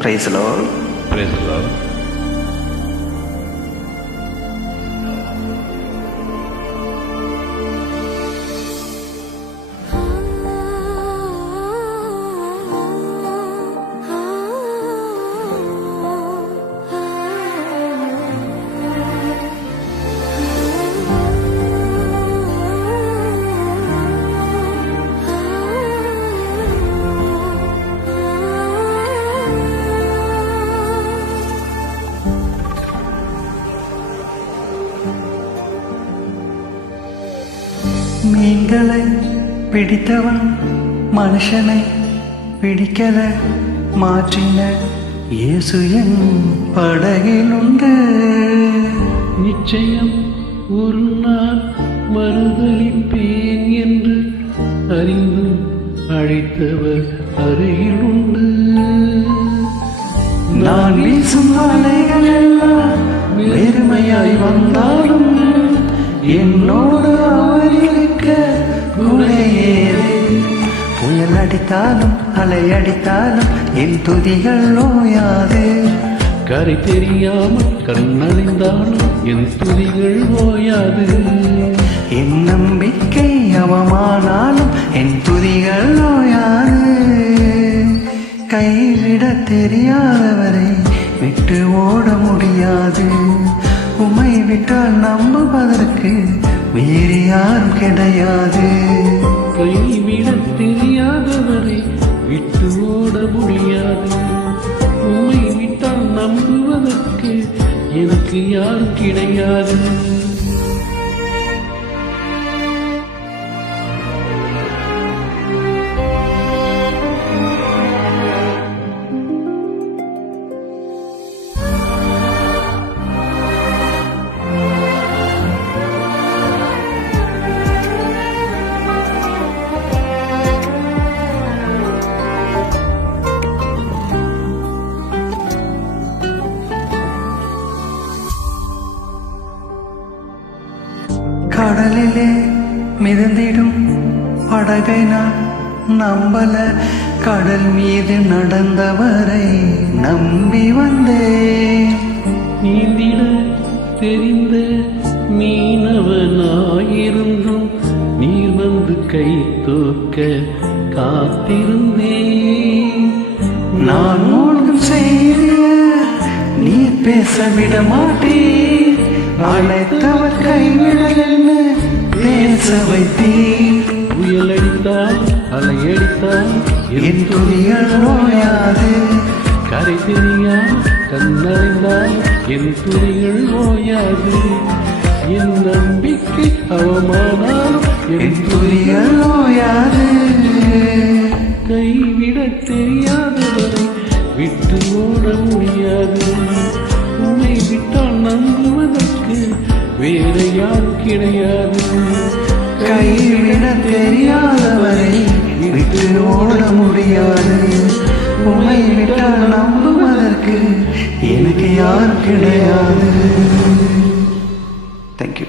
Praise the Lord. Praise the Lord. மீன்களை பிடித்தவன் மனுஷனை பிடிக்கல மாற்றின இயேசு என் படகில் உண்டு. நிச்சயம் ஒரு நாள் மறுதளிப்பேன் என்று அறிந்து அழைத்தவர் அருகில் உண்டு. நான் வீசும் அலைகள் எல்லாம் வெறுமையாய் வந்தாலும் என்னோடு அவர் இருக்க குறையேது. புயல் அடித்தாலும் அலை அடித்தாலும் என் துதிகள் ஓயாது. கரை தெரியாமல் கண்ணறிந்தாலும் என் துதிகள் ஓயாது. என் நம்பிக்கை அவமானாலும் என் துதிகள் ஓயாது. கைவிட தெரியாதவரை விட்டு ஓட முடியாது. உம்மை விட்டால் நம்புவதற்கு வேறு யாரும் கிடையாது. கைவிட தெரியாதவரை விட்டு ஓட முடியாது. உம்மை விட்டால் நம்புவதற்கு எனக்கு யாரும் கிடையாது. கடலிலே மிதந்திடும் படகை நான் நம்பல. கடல் மீது நடந்தவரை நம்பி வந்தேன். நீந்திட தெரிந்த மீனவனாயிருந்தும் நீர் வந்து கை தூக்க காத்திருந்தேன். நான் மூழ்கும் செய்ய நீ பேச விட மாட்டேன். அழைத்தவர் கைவிடலென்னு பேச வைத்தேன். புயல் அடித்தால் அலையடித்தால் என் துதிகள் ஓயாது. கரை தெரியால் கண்ணறிந்தால் என் துதிகள் ஓயாது. என் நம்பிக்கை அவமானாலும் என் துதிகள் ஓயாது. கைவிட தெரியாதவரை விட்டு ஓட முடியாது. உன்னை விட்டால் நம்புவதற்கு வேற யாரும் கிடையாது. கைவிட தெரியாதவரை விட்டு ஓட முடியாது. உம்மை விட்டால் நம்புவதற்கு எனக்கு யாரும் கிடையாது. தேங்க்யூ.